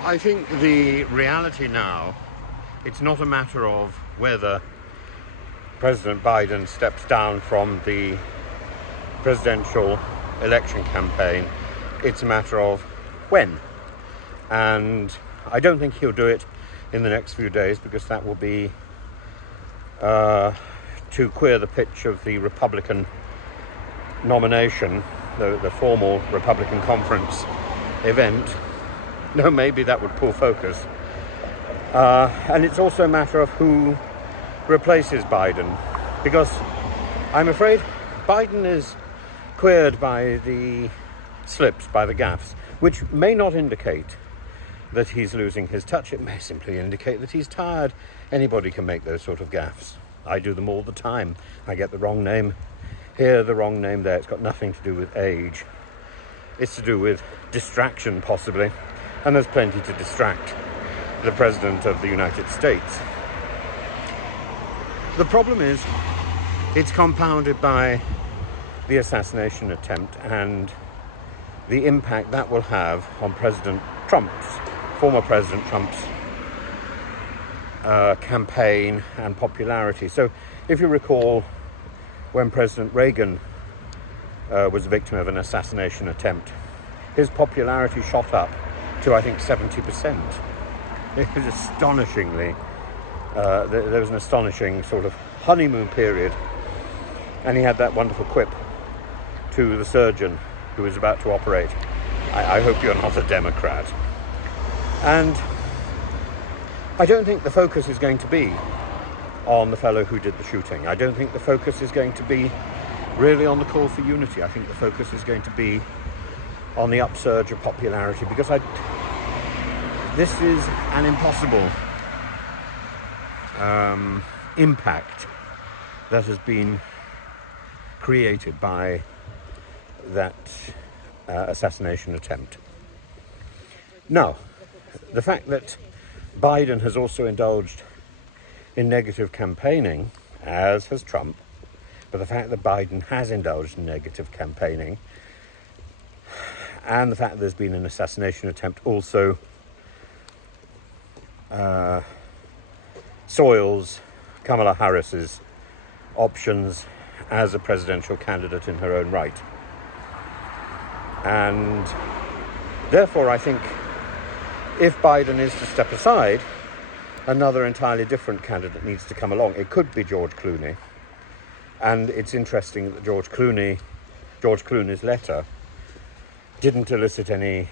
I think the reality now, it's not a matter of whether President Biden steps down from the presidential election campaign. It's a matter of when. And I don't think he'll do it in the next few days, because that will be to queer the pitch of the Republican nomination, the formal Republican conference event. No, maybe that would pull focus. And it's also a matter of who replaces Biden, because I'm afraid Biden is queered by the slips, by the gaffes, which may not indicate that he's losing his touch. It may simply indicate that he's tired. Anybody can make those sort of gaffes. I do them all the time. I get the wrong name here, the wrong name there. It's got nothing to do with age. It's to do with distraction, possibly. And there's plenty to distract the President of the United States. The problem is, it's compounded by the assassination attempt and the impact that will have on former President Trump's campaign and popularity. So if you recall, when President Reagan was a victim of an assassination attempt, his popularity shot up to, I think, 70%. It was astonishingly, there was an astonishing sort of honeymoon period. And he had that wonderful quip to the surgeon who was about to operate: I hope you're not a Democrat. And I don't think the focus is going to be on the fellow who did the shooting. I don't think the focus is going to be really on the call for unity. I think the focus is going to be on the upsurge of popularity, because this is an impossible impact that has been created by that assassination attempt. Now, the fact that Biden has also indulged in negative campaigning, as has Trump, but the fact that Biden has indulged in negative campaigning, and the fact that there's been an assassination attempt, also soils Kamala Harris's options as a presidential candidate in her own right. And therefore, I think if Biden is to step aside, another entirely different candidate needs to come along. It could be George Clooney. And it's interesting that George Clooney's letter didn't elicit any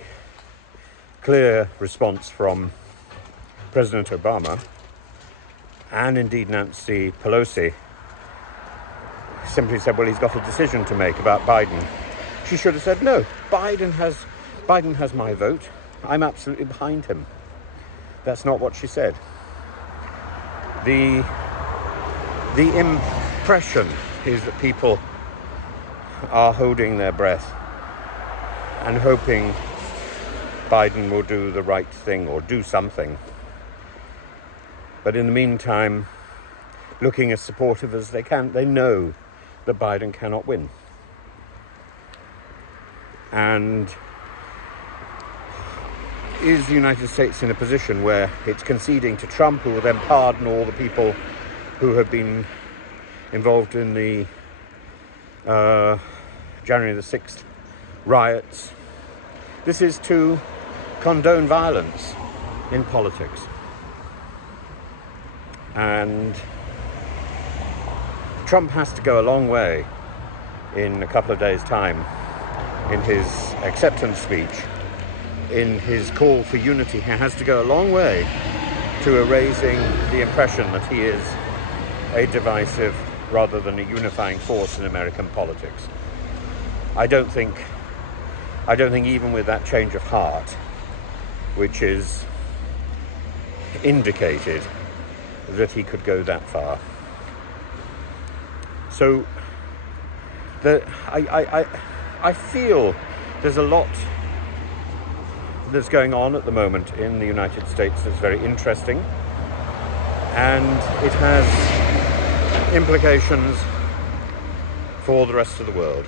clear response from President Obama, and indeed Nancy Pelosi simply said, well, he's got a decision to make about Biden. She should have said, no, Biden has my vote. I'm absolutely behind him. That's not what she said. The impression is that people are holding their breath and hoping Biden will do the right thing or do something. But in the meantime, looking as supportive as they can, they know that Biden cannot win. And is the United States in a position where it's conceding to Trump, who will then pardon all the people who have been involved in the January the 6th riots? This is to condone violence in politics. And Trump has to go a long way in a couple of days' time in his acceptance speech, in his call for unity. He has to go a long way to erasing the impression that he is a divisive rather than a unifying force in American politics. I don't think even with that change of heart, which is indicated, that he could go that far. So I feel there's a lot that's going on at the moment in the United States that's very interesting, and it has implications for the rest of the world.